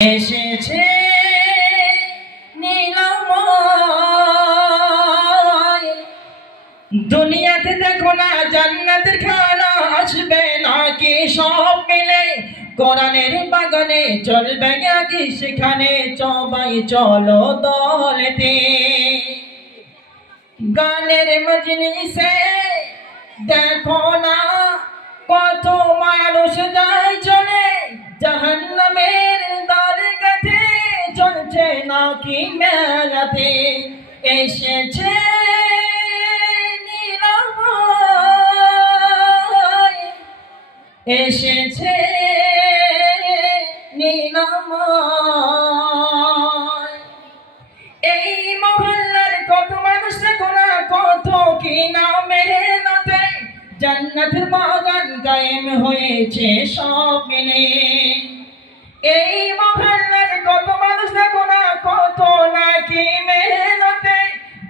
এসেছে নীলময় দুনিয়াতে দেখো না জান্নাতের খানা আসবে নাকি সব মিলে কোরআনের বাগানে চলবে নাকি সেখানে সবাই চলো দলেতে গানের মজলিসে দেখো না কত মানুষ যায় চলে জাহান্নামের দ্বারে কাছে চলছে নাকি মেলাতে এসেছে নীলময় এসেছে নীলময় এই মহল্লার কত মানুষ দেখো না কত কি নামে নাতে জান্নাতের বাগান কায়েম হয়েছে সব মিলে এই মহল্লার কত মানুষ দেখো না কত নাকি মেহনতে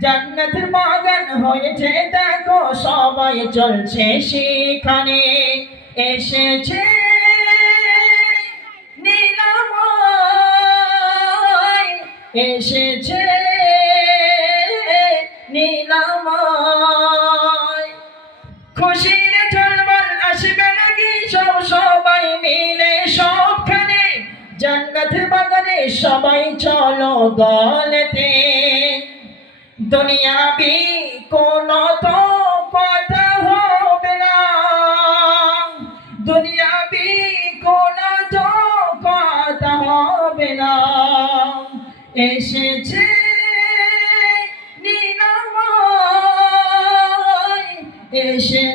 জান্নাতের বাগান হয়েছে দেখো সবাই চলছে সেখানে এসেছে নীলময় এসেছে নীলময় খুশির ঝলমল আসবে নাকি সবাই মিলে সবখানে জান্নাতের বাগানে সবাই চলো দলেতে দুনিয়াবি কোনো তো কথা হবে না দুনিয়াবি কোনো তো কথা হবে না এসেছে নীলময় এসে